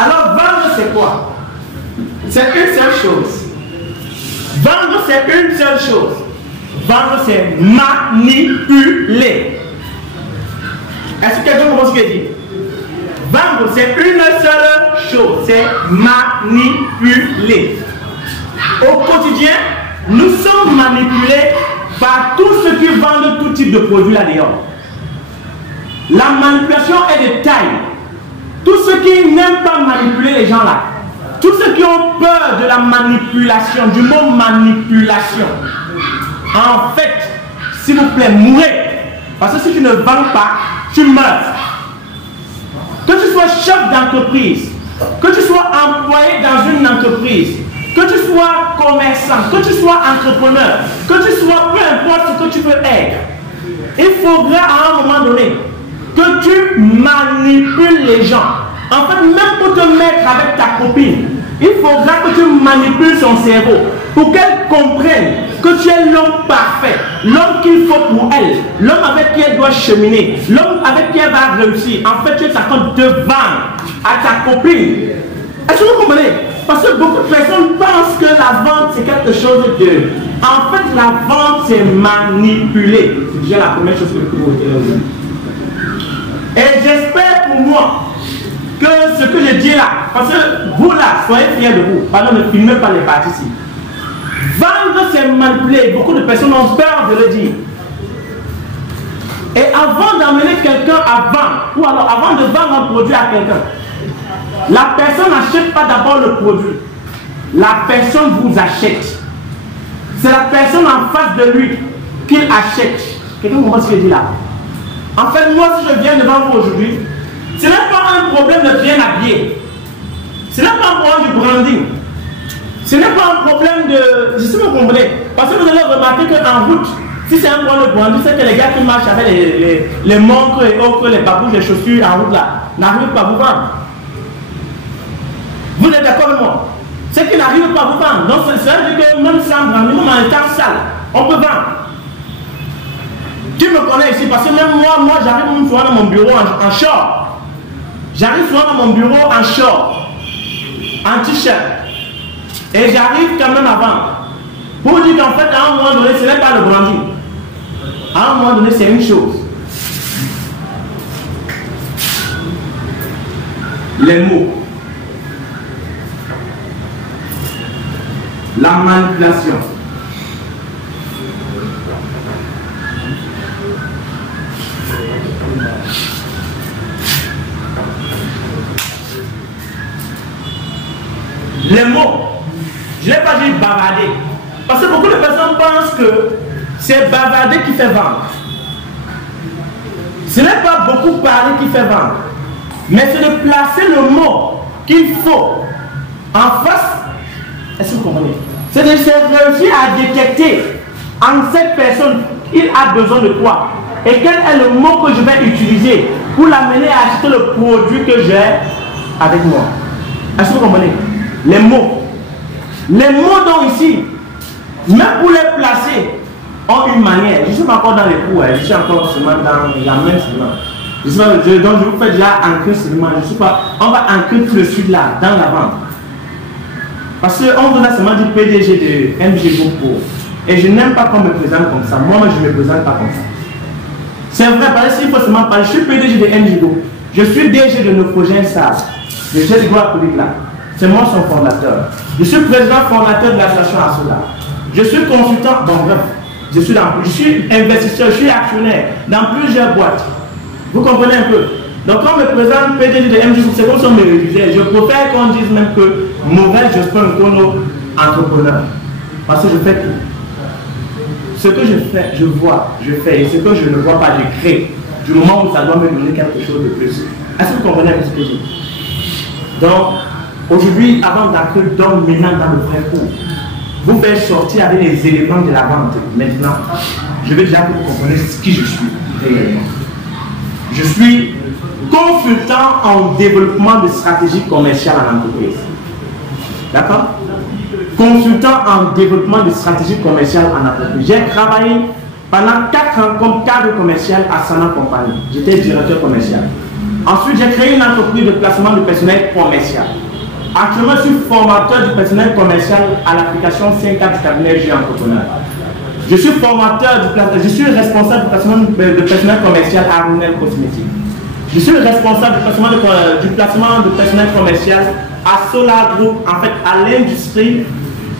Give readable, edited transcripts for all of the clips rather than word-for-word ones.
Alors vendre c'est quoi? C'est une seule chose. Vendre c'est une seule chose. Vendre c'est manipuler. Est-ce que quelqu'un comprend ce que je dis? Vendre c'est une seule chose. C'est manipuler. Au quotidien, nous sommes manipulés par tous ceux qui vendent tout type de produits là dehors. La manipulation est de taille. Tous ceux qui n'aiment pas manipuler les gens là, tous ceux qui ont peur de la manipulation, du mot manipulation, en fait, s'il vous plaît, mourrez. Parce que si tu ne vends pas, tu meurs. Que tu sois chef d'entreprise, que tu sois employé dans une entreprise, que tu sois commerçant, que tu sois entrepreneur, que tu sois peu importe ce que tu veux être, il faudra à un moment donné que tu manipules les gens. En fait, même pour te mettre avec ta copine, il faudra que tu manipules son cerveau pour qu'elle comprenne que tu es l'homme parfait, l'homme qu'il faut pour elle, l'homme avec qui elle doit cheminer, l'homme avec qui elle va réussir. En fait, tu es en train de vendre à ta copine. Est-ce que vous comprenez? Parce que beaucoup de personnes pensent que la vente c'est quelque chose de... En fait, la vente c'est manipuler. C'est déjà la première chose que vous dites. Et j'espère pour moi que ce que je dis là, parce que vous là, soyez fiers de vous. Pardon, ne filmez pas les parties ici. Vendre c'est manipuler. Beaucoup de personnes ont peur de le dire. Et avant d'emmener quelqu'un à vendre, ou alors avant de vendre un produit à quelqu'un, la personne n'achète pas d'abord le produit. La personne vous achète. C'est la personne en face de lui qu'il achète. Quelqu'un comprend ce que je dis là? En fait, moi, si je viens devant vous aujourd'hui, ce n'est pas un problème de bien habiller. Ce n'est pas un problème du branding. Ce n'est pas un problème de... Je sais pas vous comprenez. Parce que vous allez remarquer qu'en route, si c'est un problème de branding, c'est que les gars qui marchent avec les montres et autres, les babouches, les chaussures en route là, n'arrivent pas à vous vendre. Vous êtes d'accord avec moi? C'est qu'ils n'arrivent pas à vous vendre. Donc, c'est vrai que même sans branding, même en étant sale, on peut vendre. Qui me connaît ici? Parce que même moi j'arrive souvent dans mon bureau en short. J'arrive souvent dans mon bureau en short, en t-shirt. Et j'arrive quand même à vendre. Pour dire qu'en fait, à un moment donné, ce n'est pas le branding. À un moment donné, c'est une chose. Les mots. La manipulation. Les mots, je n'ai pas dit bavarder. Parce que beaucoup de personnes pensent que c'est bavarder qui fait vendre. Ce n'est pas beaucoup parler qui fait vendre. Mais c'est de placer le mot qu'il faut en face. Est-ce que vous comprenez? C'est de réussir à détecter en cette personne il a besoin de quoi. Et quel est le mot que je vais utiliser pour l'amener à acheter le produit que j'ai avec moi. Est-ce que vous comprenez? Les mots. Les mots donc ici, même pour les placer, ont une manière. Je ne suis pas encore dans les cours, je suis encore seulement dans la même seulement. Donc je vous fais déjà ancrer seulement. Je suis pas, on va ancrer tout le sud là, dans la vente. Parce qu'on vous a seulement dit PDG de MG Group. Et je n'aime pas qu'on me présente comme ça. Moi, je ne me présente pas comme ça. C'est vrai, parce qu'il faut seulement parler. Je suis PDG de MG Group. Je suis DG de nos projets SAS. Le chef du groupe public là. C'est moi son fondateur. Je suis président fondateur de l'association ASOLA. Je suis consultant, bon bref, je suis investisseur, je suis actionnaire dans plusieurs boîtes. Vous comprenez un peu? Donc quand on me présente PDG de MG, c'est comme si on me réduisait. Je préfère qu'on dise même que mauvais gestion entrepreneur. Parce que je fais tout. Ce que je fais, je vois, je fais. Et ce que je ne vois pas, je crée. Du moment où ça doit me donner quelque chose de plus. Est-ce que vous comprenez ce que je dis? Donc, aujourd'hui, avant d'entrer maintenant dans le vrai cours, vous faites sortir avec les éléments de la vente. Maintenant, je vais déjà que vous compreniez qui je suis réellement. Je suis consultant en développement de stratégie commerciale en entreprise. D'accord? Consultant en développement de stratégie commerciale en entreprise. J'ai travaillé pendant 4 ans comme cadre commercial à Sana Company. J'étais directeur commercial. Ensuite, j'ai créé une entreprise de placement de personnel commercial. Actuellement, je suis formateur du personnel commercial à l'application 5 du cabinet G Entrepreneur. Je suis je suis responsable du placement de personnel commercial à Runel Cosmétique. Je suis responsable du placement de personnel commercial à Solar Group, en fait à l'industrie,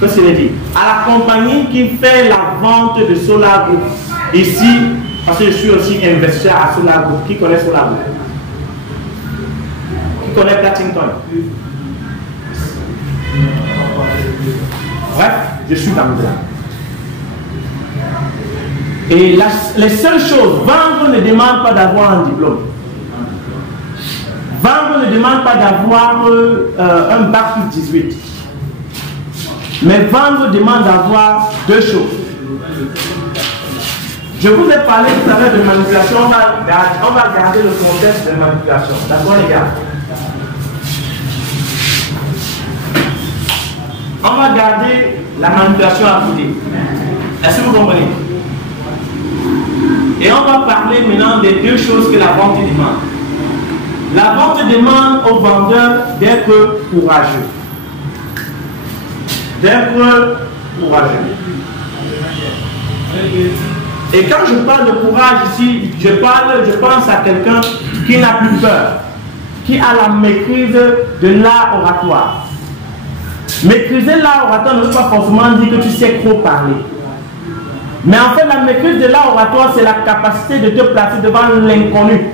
qu'est-ce que je dis, à la compagnie qui fait la vente de Solar Group. Ici, parce que je suis aussi investisseur à Solar Group. Qui connaît Solar Group? Qui connaît Platinum? Bref, je suis dans le plan. Et les seules choses, vendre ne demande pas d'avoir un diplôme. Vendre ne demande pas d'avoir un bac plus 18. Mais vendre demande d'avoir deux choses. Je vous ai parlé tout à l'heure de manipulation. On va garder le contexte de manipulation. D'accord les gars? On va garder la manipulation à côté. Est-ce que vous comprenez? Et on va parler maintenant des deux choses que la vente demande. La vente demande au vendeur d'être courageux. D'être courageux. Et quand je parle de courage ici, je pense à quelqu'un qui n'a plus peur, qui a la maîtrise de l'art oratoire. Maîtriser l'art oratoire ne veut pas forcément dire que tu sais trop parler. Mais en fait, la maîtrise de l'art oratoire, c'est la capacité de te placer devant l'inconnu.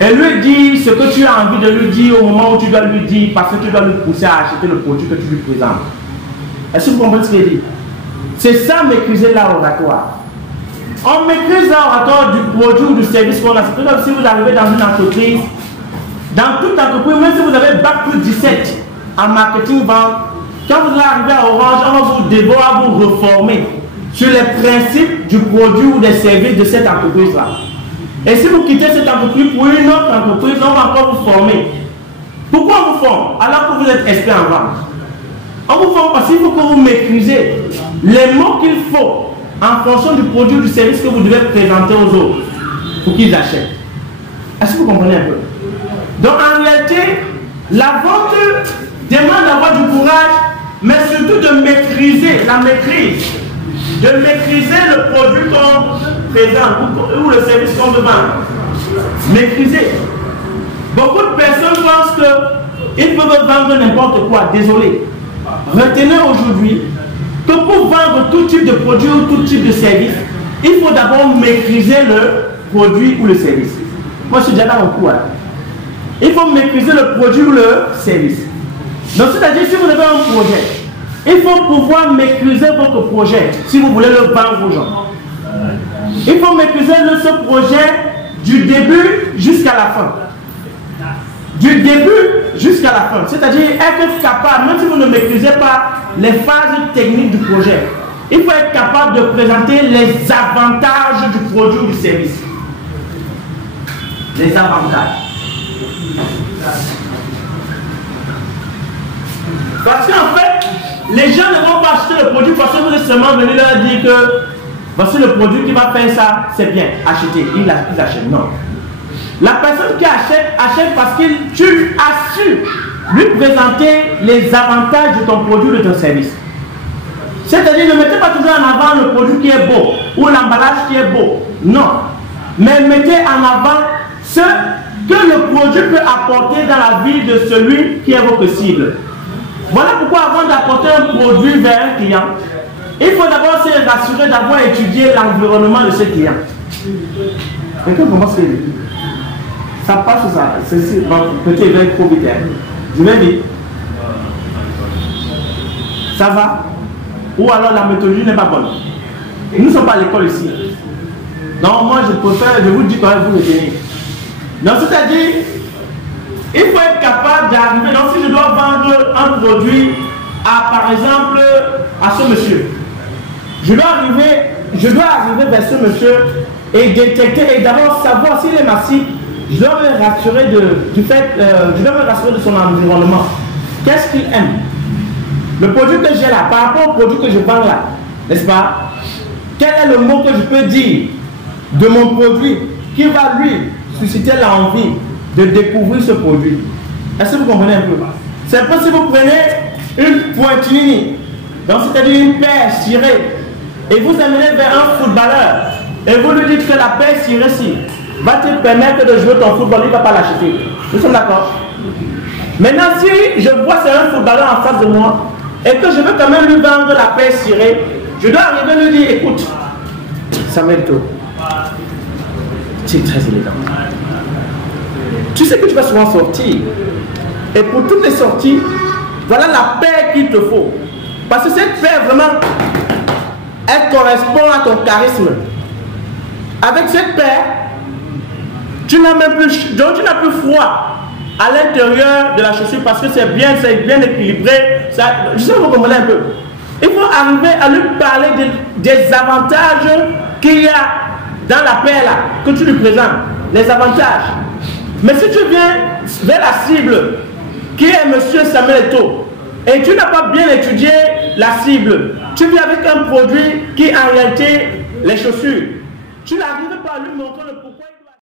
Et lui dire ce que tu as envie de lui dire au moment où tu dois lui dire, parce que tu dois lui pousser à acheter le produit que tu lui présentes. Est-ce que vous comprenez ce qu'il dit? C'est ça, maîtriser l'art oratoire. On maîtrise l'art oratoire du produit ou du service qu'on a. C'est comme si vous arrivez dans une entreprise, dans toute entreprise, même si vous avez bac plus 17 en marketing vente, quand vous allez arriver à Orange, on va devoir vous reformer sur les principes du produit ou des services de cette entreprise-là. Et si vous quittez cette entreprise pour une autre entreprise, on va encore vous former. Pourquoi on vous forme alors que vous êtes expert en vente? On vous forme parce qu'il faut que vous maîtrisez les mots qu'il faut en fonction du produit ou du service que vous devez présenter aux autres pour qu'ils achètent. Est-ce que vous comprenez un peu? Donc en réalité, la vente demande d'avoir du courage, mais surtout de maîtriser, la maîtrise. De maîtriser le produit qu'on présente ou le service qu'on demande. Maîtriser. Beaucoup de personnes pensent qu'ils peuvent vendre n'importe quoi. Désolé. Retenez aujourd'hui que pour vendre tout type de produit ou tout type de service, il faut d'abord maîtriser le produit ou le service. Moi, je suis déjà dans mon cours. Il faut maîtriser le produit ou le service. Donc, c'est-à-dire, si vous avez un projet, il faut pouvoir maîtriser votre projet si vous voulez le vendre aux gens. Il faut maîtriser ce projet du début jusqu'à la fin. Du début jusqu'à la fin. C'est-à-dire être capable, même si vous ne maîtrisez pas les phases techniques du projet, il faut être capable de présenter les avantages du produit ou du service. Les avantages. Parce qu'en fait, les gens ne vont pas acheter le produit parce que vous êtes seulement venu leur dire que voici le produit qui va faire ça, c'est bien, achetez. Ils achètent. Non. La personne qui achète, achète parce que tu as su lui présenter les avantages de ton produit ou de ton service. C'est-à-dire, ne mettez pas toujours en avant le produit qui est beau ou l'emballage qui est beau. Non. Mais mettez en avant ce que le produit peut apporter dans la vie de celui qui est votre cible. Voilà pourquoi avant d'apporter un produit vers un client, il faut d'abord se rassurer d'avoir étudié l'environnement de ce client. Quelqu'un commence à dire, ça passe ou ça? Peut-être il va être trop vite. Je vais dire, ça va? Ou alors la méthodologie n'est pas bonne. Nous ne sommes pas à l'école ici. Donc moi je préfère, je vous dis quand même vous retenir. Donc c'est-à-dire, il faut être capable d'arriver. Donc si je dois vendre un produit à, par exemple, à ce monsieur, je dois arriver vers ce monsieur et détecter et d'abord savoir s'il est massif. Je dois me rassurer je dois me rassurer de son environnement. Qu'est-ce qu'il aime? Le produit que j'ai là, par rapport au produit que je vends là, n'est-ce pas? Quel est le mot que je peux dire de mon produit qui va lui susciter l'envie de découvrir ce produit. Est-ce que vous comprenez un peu? C'est comme si vous prenez une pointilline, donc c'est-à-dire une paire cirée, et vous amenez vers un footballeur, et vous lui dites que la paire cirée-ci va te permettre de jouer ton football, il ne va pas l'acheter. Nous sommes d'accord? Maintenant, si je vois c'est un footballeur en face de moi, et que je veux quand même lui vendre la paire cirée, je dois arriver et lui dire, écoute, Samuel Eto'o, tu es très élégant. Tu sais que tu vas souvent sortir. Et pour toutes les sorties, voilà la paire qu'il te faut. Parce que cette paire, vraiment, elle correspond à ton charisme. Avec cette paire, tu n'as même plus, donc tu n'as plus froid à l'intérieur de la chaussure parce que c'est bien équilibré. Ça, je sais que vous comprenez un peu. Il faut arriver à lui parler des avantages qu'il y a dans la paire là, que tu lui présentes. Les avantages. Mais si tu viens vers la cible, qui est Monsieur Samuel Eto'o, et tu n'as pas bien étudié la cible, tu viens avec un produit qui en réalité les chaussures, tu n'arrives pas à lui montrer